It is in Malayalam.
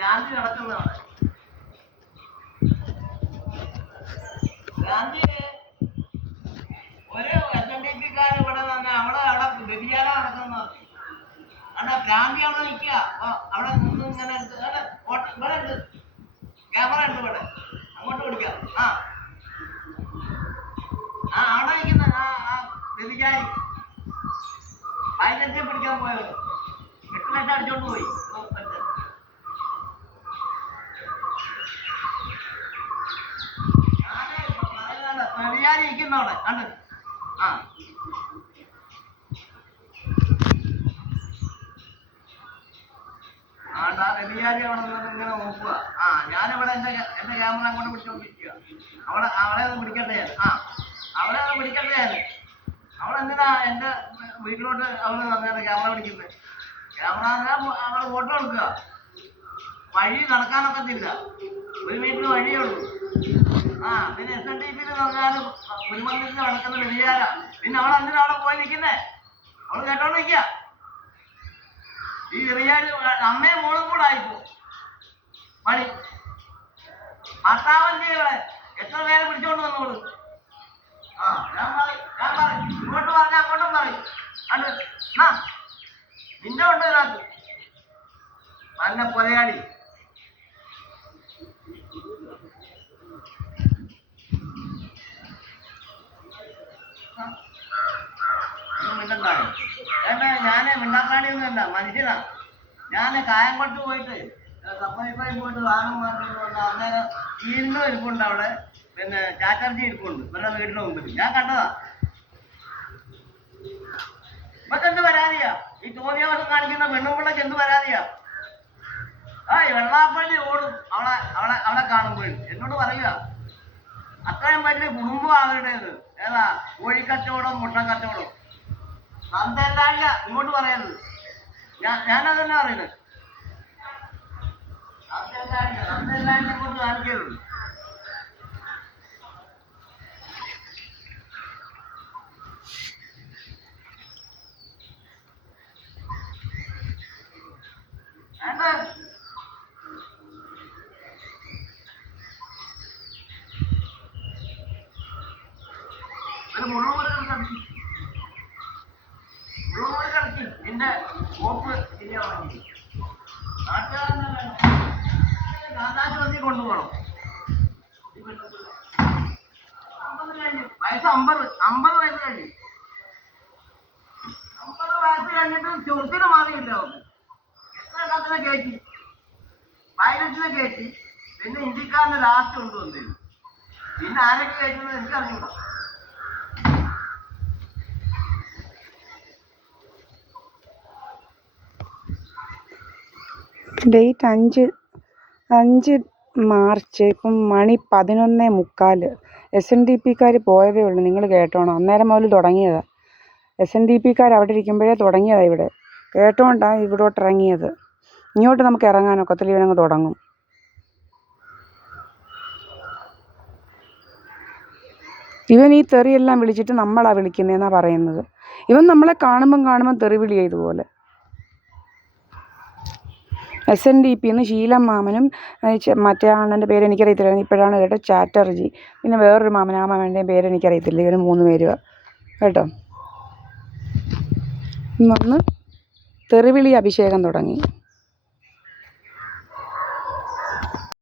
ഗാന്ധി നടക്കുന്നതാണ്. ഗാന്ധി ഒരു SNDP-ക്കാർ ഇവിടെ തന്നെ അവിടെ വ്യഭിചാരം നടക്കുന്ന അവിടെ ഗാന്ധി അവിടെ നിൽക്കുക. അവിടെ നിന്ന് ഇങ്ങനെ ഇവിടെ ഉണ്ട്, ക്യാമറ ഉണ്ട് ഇവിടെ, അങ്ങോട്ട് പിടിക്കാം. അവിടെ നിൽക്കുന്ന വ്യഭിചാരി വയലൻസിൽ പിടിക്കാൻ പോയത് 8 ലക്ഷം അടിച്ചോണ്ട് പോയി. ഇരിക്കുന്നവിടെ കണ്ട് വ്യഭിചാരി അവിടെ നിന്ന് ഇങ്ങനെ നോക്കുക. ഞാനിവിടെ എന്റെ ക്യാമറ അങ്ങോട്ട് പിടിച്ചോണ്ടിരിക്കുക. അവളെ ഒന്ന് പിടിക്കട്ടെ ഞാൻ. അവളെ ഒന്ന് പിടിക്കട്ടെ ഞാൻ. അവളെന്തിനാ എന്റെ വീട്ടിലോട്ട് അവള് വന്നേരം ക്യാമറ പിടിക്കുന്നത്? ക്യാമറ അവള് ഫോട്ടോ എടുക്കുക. വഴി നടക്കാനൊക്കത്തില്ല, 1 മീറ്റർ വഴിയേ ഉള്ളൂ. പിന്നെ SNDP-ന്ന് പറഞ്ഞാലും കുരുമണ്ണിൽ നടക്കുന്ന വ്യഭിചാര. പിന്നെ അവളെന്തിനാ അവിടെ പോയി നിൽക്കുന്നേ? അവള് കേട്ടോണ്ട് നിൽക്കുക. ഈ വ്യഭിചാരി അമ്മയും മോളും കൂടെ ആയിപ്പോ പണി. ഭർത്താവന്തികളെ എത്ര പേരെ പിടിച്ചോണ്ട് വന്നോളൂ. ഞാൻ പറയും ഇങ്ങോട്ട് പറഞ്ഞാൽ അങ്ങോട്ടും പറയും. അത് നിന്റെ ഉണ്ട് ഇതിനകത്ത് നല്ല പൊലയാടി. ഞാന് മിണ്ടാക്കാടിയൊന്നുമല്ല, മനുഷ്യനാ. ഞാന് കായംകോട്ട് പോയിട്ട് സപ്ലൈ പോയിട്ട് സാധനം വാങ്ങിക്കൊണ്ട് വന്ന അന്നേരം വീണ്ടും ഇരിപ്പുണ്ട് അവിടെ. പിന്നെ ചാറ്റർജി ഇരിപ്പുണ്ട് ഇവരുടെ വീടിന് മുമ്പിൽ. ഞാൻ കണ്ടതാ. ഇവർക്ക് എന്ത് പരാതിയാ? ഈ ചോദ്യാവസ്ഥ കാണിക്കുന്ന പെണ്ണുപിള്ളക്ക് എന്ത് പരാതിയാ? വെള്ളാപ്പള്ളി ഓടും അവളെ കാണുമ്പോഴും. എന്നോട് പറയുക അത്രയും വലിയ കുടുംബം അവരുടേത്. ഏതാ കോഴിക്കച്ചവടം, മുട്ടക്കച്ചവടം. നന്ദല്ല ഇങ്ങോട്ട് പറയരുത്. ഞാനതന്നെ പറയുന്നത്. നന്ദല്ല ഇങ്ങോട്ട് കാണിക്കരുത്. മുഴുവൻ കിടക്കി എന്റെ കോപ്പ് ശരിയാവാൻ നാട്ടുകാരനെ ആശുപത്രി കൊണ്ടുപോകണം. വയസ്സ് 50 വയസ്സ് കഴിഞ്ഞു. 50 വയസ്സ് കഴിഞ്ഞിട്ട് ചെറുത്തിന് മാറിയില്ല. എത്ര എണ്ണത്തിനെ കയറ്റി, പൈലറ്റിനെ കയറ്റി. പിന്നെ ഇന്ത്യക്കാരന് ലാസ്റ്റ് കൊണ്ടുവന്നില്ല. പിന്നെ ആരൊക്കെ കയറ്റുന്നത് എനിക്കറിഞ്ഞൂടാ. Date 5 March. ഇപ്പം മണി 11:45. SNDP-ക്കാർ പോയതേ ഉള്ളൂ. നിങ്ങൾ കേട്ടോണം. അന്നേരം മുതൽ തുടങ്ങിയതാണ്. SNDP-ക്കാർ അവിടെ ഇരിക്കുമ്പോഴേ തുടങ്ങിയതാണ് ഇവിടെ. കേട്ടോണ്ടാണ് ഇവിടോട്ട് ഇറങ്ങിയത്. ഇങ്ങോട്ട് നമുക്ക് ഇറങ്ങാനൊക്കത്തില്ല. ഇവനങ്ങ് തുടങ്ങും. ഇവൻ ഈ തെറിയെല്ലാം വിളിച്ചിട്ട് നമ്മളാണ് വിളിക്കുന്നതെന്നാണ് പറയുന്നത്. ഇവൻ നമ്മളെ കാണുമ്പം തെറി വിളിയാ ഇതുപോലെ. SNDP-ന്ന് ശീലം മാമനും മറ്റേ അണ്ണൻ്റെ പേര് എനിക്കറിയത്തില്ല, ഇപ്പോഴാണ് കേട്ടോ, ചാറ്റർജി. പിന്നെ വേറൊരു മാമൻ, ആ മാമൻ്റെയും പേര് എനിക്കറിയത്തില്ല. ഇവർ 3 പേരുമാണ് കേട്ടോ. വന്ന് തെറിവിളി അഭിഷേകം തുടങ്ങി.